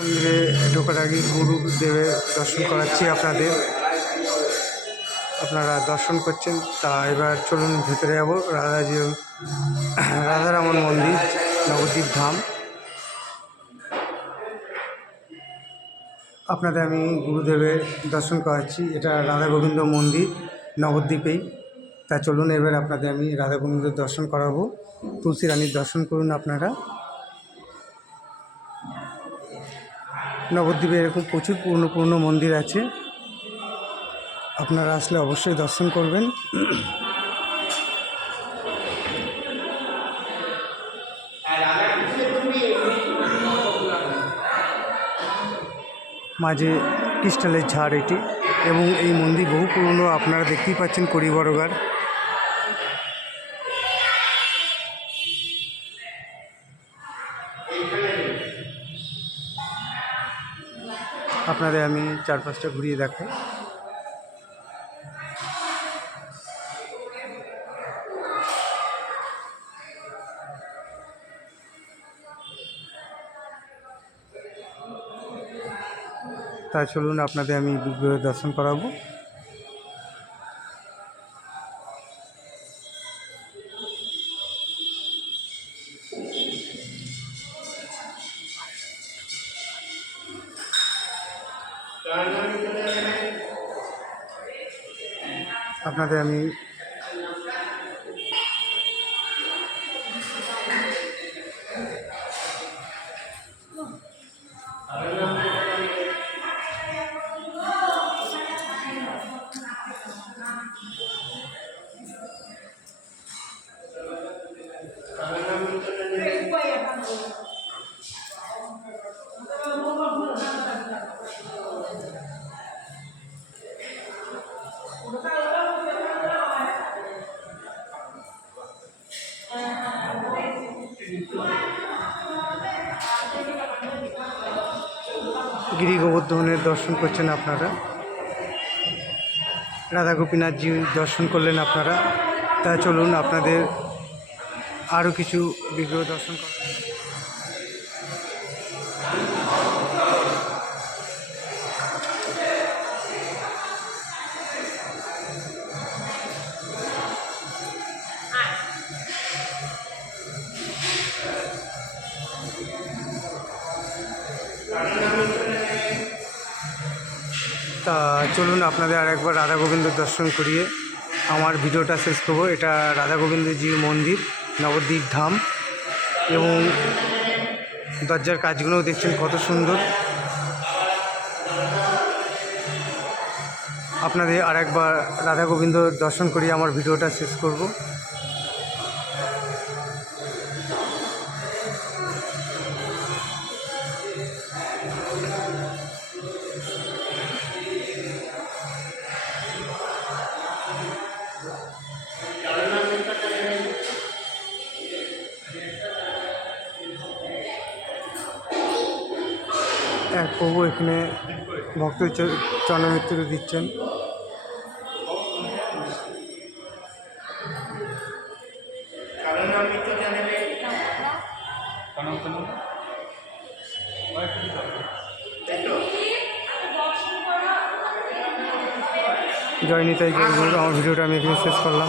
মন্দিরে ঢোকার আগে গুরুদেবের দর্শন করাচ্ছি আপনাদের। আপনারা দর্শন করছেন, তা এবার চলুন ভেতরে যাব। রাধাজি রাধারামন মন্দির, নবদ্বীপ ধাম। আপনাদের আমি গুরুদেবের দর্শন করাচ্ছি। এটা রাধা গোবিন্দ মন্দির, নবদ্বীপেই। তা চলুন এবার আপনাদের আমি রাধা গোবিন্দের দর্শন করাবো। তুলসী রানীর দর্শন করুন আপনারা। নবদ্বীপে এরকম প্রচুর পুরনো পুরনো মন্দির আছে। আপনারা আসলে অবশ্যই দর্শন করবেন। মাঝে ক্রিস্টালের ঝাড় এটি এবং এই মন্দির বহু পুরনো, আপনারা দেখতেই পাচ্ছেন করিবরগার। আপনাদের আমি চারপাশটা ঘুরিয়ে দেখাই। তাই চলুন আপনাদের আমি বিগ্রহ দর্শন করাবো। আপনাদের আমি গিরি গোবর্ধনের দর্শন করছেন আপনারা। রাধা গোপীনাথজি দর্শন করলেন আপনারা। তা চলুন, আপনাদের আরও কিছু বিগ্রহ দর্শন করা তা চলুন আপনাদের আরেকবার রাধা গোবিন্দ দর্শন করিয়ে আমার ভিডিওটা শেষ করব। এটা রাধা গোবিন্দজির মন্দির, নবদ্বীপ ধাম এবং দরজার কাজগুলোও দেখছেন কত সুন্দর। আপনাদের আরেকবার রাধা গোবিন্দ দর্শন করিয়ে আমার ভিডিওটা শেষ করব। এক প্রভু এখানে ভক্ত চরণমৃত্যু দিচ্ছেন জয় নিতাই। আমার ভিডিওটা আমি এখানে শেষ করলাম